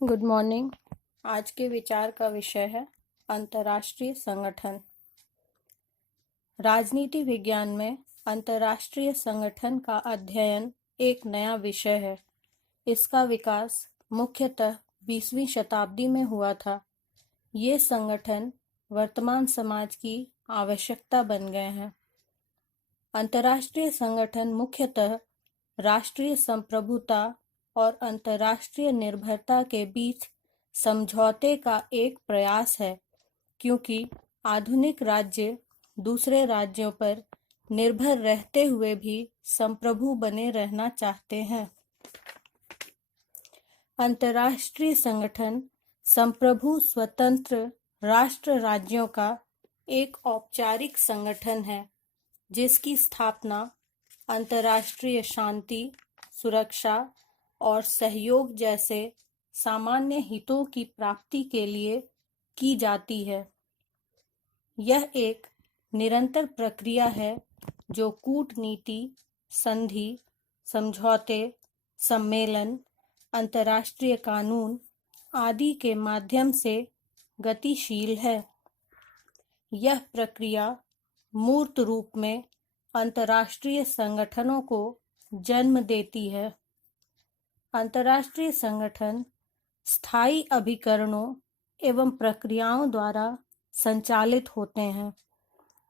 Good morning. आज के विचार का विषय है अंतर्राष्ट्रीय संगठन। राजनीति विज्ञान में अंतर्राष्ट्रीय संगठन का अध्ययन एक नया विषय है। इसका विकास मुख्यतः 20वीं शताब्दी में हुआ था। ये संगठन वर्तमान समाज की आवश्यकता बन गए हैं। अंतर्राष्ट्रीय संगठन मुख्यतः राष्ट्रीय संप्रभुता और अंतर्राष्ट्रीय निर्भरता के बीच समझौते का एक प्रयास है, क्योंकि आधुनिक राज्य दूसरे राज्यों पर निर्भर रहते हुए भी संप्रभु बने रहना चाहते हैं। अंतर्राष्ट्रीय संगठन संप्रभु स्वतंत्र राष्ट्र राज्यों का एक औपचारिक संगठन है, जिसकी स्थापना अंतर्राष्ट्रीय शांति, सुरक्षा और सहयोग जैसे सामान्य हितों की प्राप्ति के लिए की जाती है। यह एक निरंतर प्रक्रिया है जो कूटनीति, संधि, समझौते, सम्मेलन, अंतर्राष्ट्रीय कानून आदि के माध्यम से गतिशील है। यह प्रक्रिया मूर्त रूप में अंतर्राष्ट्रीय संगठनों को जन्म देती है। अंतर्राष्ट्रीय संगठन स्थायी अभिकरणों एवं प्रक्रियाओं द्वारा संचालित होते हैं।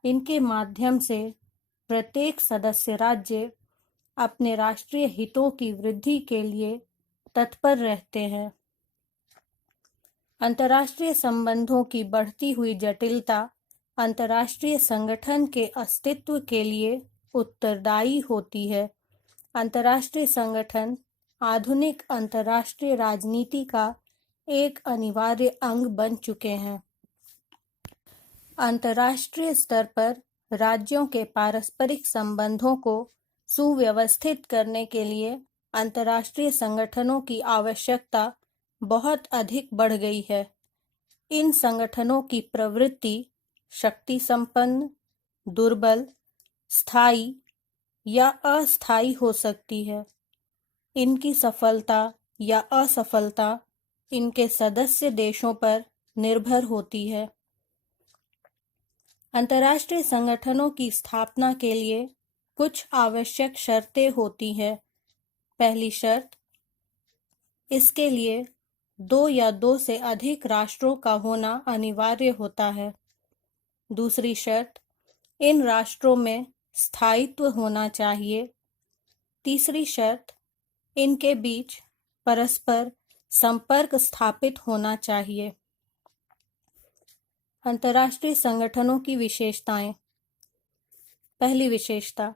इनके माध्यम से प्रत्येक सदस्य राज्य अपने राष्ट्रीय हितों की वृद्धि के लिए तत्पर रहते हैं। अंतर्राष्ट्रीय संबंधों की बढ़ती हुई जटिलता अंतर्राष्ट्रीय संगठन के अस्तित्व के लिए उत्तरदायी होती है। अंतर्राष्ट्रीय संगठन आधुनिक अंतर्राष्ट्रीय राजनीति का एक अनिवार्य अंग बन चुके हैं। अंतर्राष्ट्रीय स्तर पर राज्यों के पारस्परिक संबंधों को सुव्यवस्थित करने के लिए अंतर्राष्ट्रीय संगठनों की आवश्यकता बहुत अधिक बढ़ गई है। इन संगठनों की प्रवृत्ति शक्ति संपन्न, दुर्बल, स्थायी या अस्थायी हो सकती है। इनकी सफलता या असफलता इनके सदस्य देशों पर निर्भर होती है। अंतर्राष्ट्रीय संगठनों की स्थापना के लिए कुछ आवश्यक शर्तें होती हैं। पहली शर्त, इसके लिए 2 या 2 से अधिक राष्ट्रों का होना अनिवार्य होता है। दूसरी शर्त, इन राष्ट्रों में स्थायित्व होना चाहिए। तीसरी शर्त, इनके बीच परस्पर संपर्क स्थापित होना चाहिए। अंतर्राष्ट्रीय संगठनों की विशेषताएं। पहली विशेषता,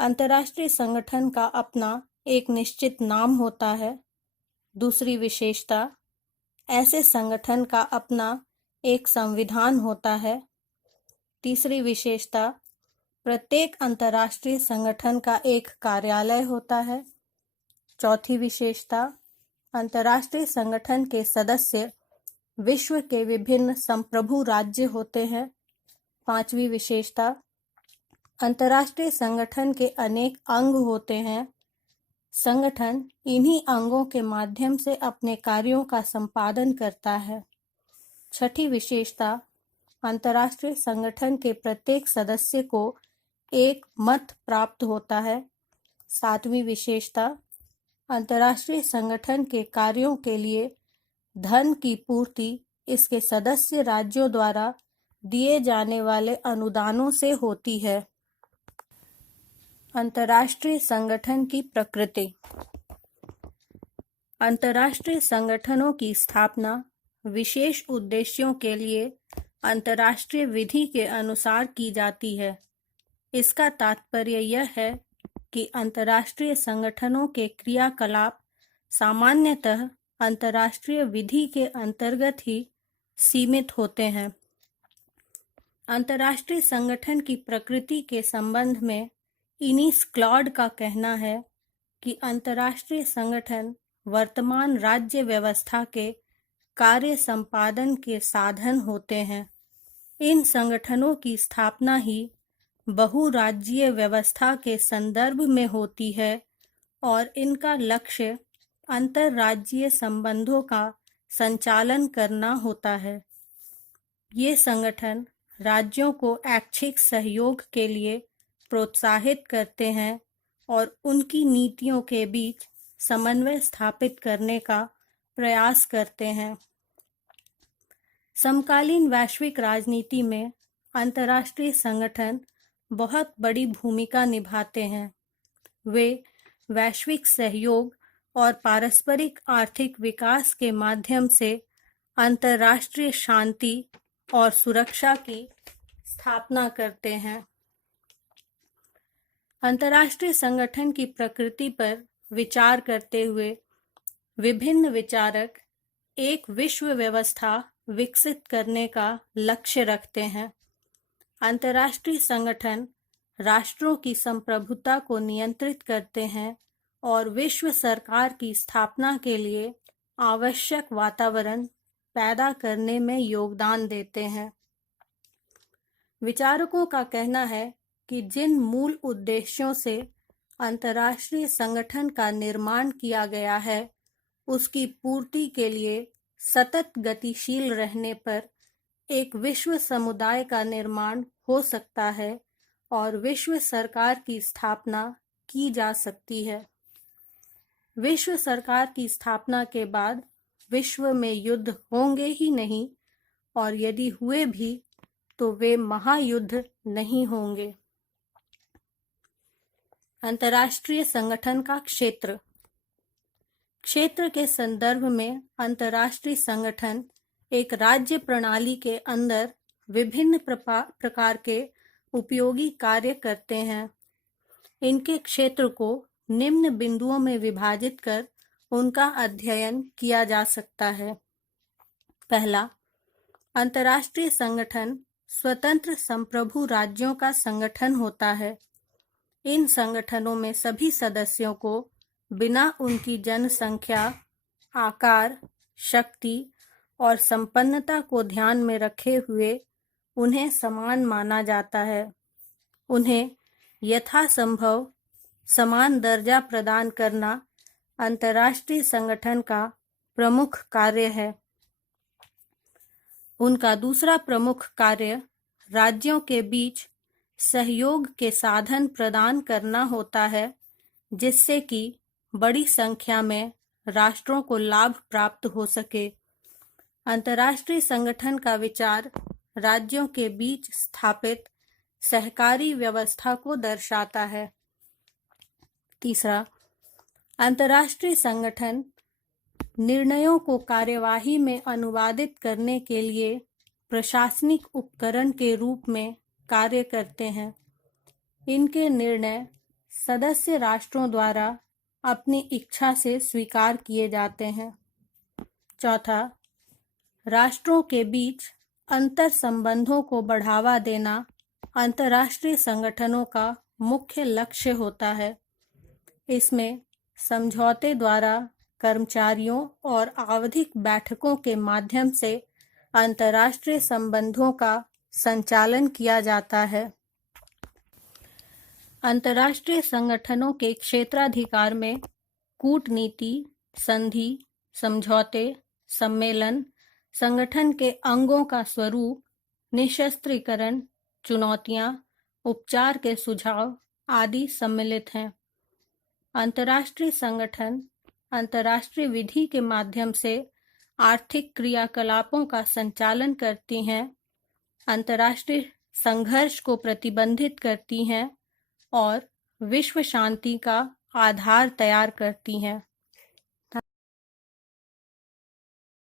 अंतर्राष्ट्रीय संगठन का अपना एक निश्चित नाम होता है। दूसरी विशेषता, ऐसे संगठन का अपना एक संविधान होता है। तीसरी विशेषता, प्रत्येक अंतर्राष्ट्रीय संगठन का एक कार्यालय होता है। चौथी विशेषता, अंतर्राष्ट्रीय संगठन के सदस्य विश्व के विभिन्न संप्रभु राज्य होते हैं। पांचवी विशेषता, अंतर्राष्ट्रीय संगठन के अनेक अंग होते हैं। संगठन इन्हीं अंगों के माध्यम से अपने कार्यों का संपादन करता है। छठी विशेषता, अंतर्राष्ट्रीय संगठन के प्रत्येक सदस्य को एक मत प्राप्त होता है। सातवीं विशेषता, अंतर्राष्ट्रीय संगठन के कार्यों के लिए धन की पूर्ति इसके सदस्य राज्यों द्वारा दिए जाने वाले अनुदानों से होती है। अंतर्राष्ट्रीय संगठन की प्रकृति। अंतर्राष्ट्रीय संगठनों की स्थापना विशेष उद्देश्यों के लिए अंतर्राष्ट्रीय विधि के अनुसार की जाती है। इसका तात्पर्य यह है कि अंतर्राष्ट्रीय संगठनों के क्रियाकलाप सामान्यतः अंतर्राष्ट्रीय विधि के अंतर्गत ही सीमित होते हैं। अंतर्राष्ट्रीय संगठन की प्रकृति के संबंध में इनिस क्लॉड का कहना है कि अंतर्राष्ट्रीय संगठन वर्तमान राज्य व्यवस्था के कार्य संपादन के साधन होते हैं। इन संगठनों की स्थापना ही बहुराज्यीय व्यवस्था के संदर्भ में होती है और इनका लक्ष्य अंतर्राज्यीय संबंधों का संचालन करना होता है। ये संगठन राज्यों को ऐच्छिक सहयोग के लिए प्रोत्साहित करते हैं और उनकी नीतियों के बीच समन्वय स्थापित करने का प्रयास करते हैं। समकालीन वैश्विक राजनीति में अंतर्राष्ट्रीय संगठन बहुत बड़ी भूमिका निभाते हैं। वे वैश्विक सहयोग और पारस्परिक आर्थिक विकास के माध्यम से अंतर्राष्ट्रीय शांति और सुरक्षा की स्थापना करते हैं। अंतर्राष्ट्रीय संगठन की प्रकृति पर विचार करते हुए विभिन्न विचारक एक विश्व व्यवस्था विकसित करने का लक्ष्य रखते हैं। अंतर्राष्ट्रीय संगठन राष्ट्रों की संप्रभुता को नियंत्रित करते हैं और विश्व सरकार की स्थापना के लिए आवश्यक वातावरण पैदा करने में योगदान देते हैं। विचारकों का कहना है कि जिन मूल उद्देश्यों से अंतर्राष्ट्रीय संगठन का निर्माण किया गया है, उसकी पूर्ति के लिए सतत गतिशील रहने पर एक विश्व समुदाय का निर्माण हो सकता है और विश्व सरकार की स्थापना की जा सकती है। विश्व सरकार की स्थापना के बाद विश्व में युद्ध होंगे ही नहीं, और यदि हुए भी तो वे महायुद्ध नहीं होंगे। अंतर्राष्ट्रीय संगठन का क्षेत्र के संदर्भ में अंतर्राष्ट्रीय संगठन एक राज्य प्रणाली के अंदर विभिन्न प्रकार के उपयोगी कार्य करते हैं। इनके क्षेत्र को निम्न बिंदुओं में विभाजित कर उनका अध्ययन किया जा सकता है। पहला, अंतर्राष्ट्रीय संगठन स्वतंत्र संप्रभु राज्यों का संगठन होता है। इन संगठनों में सभी सदस्यों को बिना उनकी जनसंख्या, आकार, शक्ति और संपन्नता को ध्यान में रखे हुए उन्हें समान माना जाता है। उन्हें यथासंभव समान दर्जा प्रदान करना अंतर्राष्ट्रीय संगठन का प्रमुख कार्य है। उनका दूसरा प्रमुख कार्य राज्यों के बीच सहयोग के साधन प्रदान करना होता है, जिससे कि बड़ी संख्या में राष्ट्रों को लाभ प्राप्त हो सके। अंतर्राष्ट्रीय संगठन का विचार राज्यों के बीच स्थापित सहकारी व्यवस्था को दर्शाता है। तीसरा, अंतर्राष्ट्रीय संगठन निर्णयों को कार्यवाही में अनुवादित करने के लिए प्रशासनिक उपकरण के रूप में कार्य करते हैं। इनके निर्णय सदस्य राष्ट्रों द्वारा अपनी इच्छा से स्वीकार किए जाते हैं। चौथा, राष्ट्रों के बीच अंतर संबंधों को बढ़ावा देना अंतर्राष्ट्रीय संगठनों का मुख्य लक्ष्य होता है। इसमें समझौते द्वारा कर्मचारियों और आवधिक बैठकों के माध्यम से अंतर्राष्ट्रीय संबंधों का संचालन किया जाता है। अंतर्राष्ट्रीय संगठनों के क्षेत्राधिकार में कूटनीति, संधि, समझौते, सम्मेलन, संगठन के अंगों का स्वरूप, निशस्त्रीकरण, चुनौतियां, उपचार के सुझाव आदि सम्मिलित हैं। अंतर्राष्ट्रीय संगठन अंतर्राष्ट्रीय विधि के माध्यम से आर्थिक क्रियाकलापों का संचालन करती हैं, अंतर्राष्ट्रीय संघर्ष को प्रतिबंधित करती हैं और विश्व शांति का आधार तैयार करती हैं।